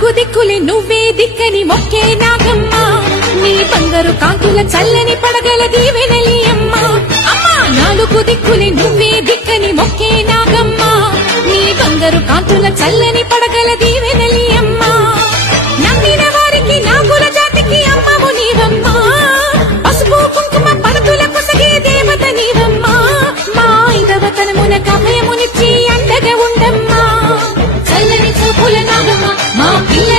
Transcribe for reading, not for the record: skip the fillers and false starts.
నాలుగు దిక్కులే నువ్వే దిక్కని మొక్కే నాగమ్మ నీ బంగారు కాంతుల చల్లని పడగల దీవెనలి అమ్మ అమ్మా నాలుగు దిక్కులే నువ్వే దిక్కని మొక్కే నాగమ్మ నీ బంగారు కాంతుల చల్లని పడగల దీవెనలి అమ్మ నమ్మిన వారికి నాగుల జాతికి అమ్మవు నీవమ్మ పసుపు కుంకుమ పడతుల కొసగే దేవత నీవమ్మ మా ఐదవతనమున కభయమునిచ్చి అండగా ఉండమ్మా చల్లని చూపుల నాగమ్మ మా పిల్ల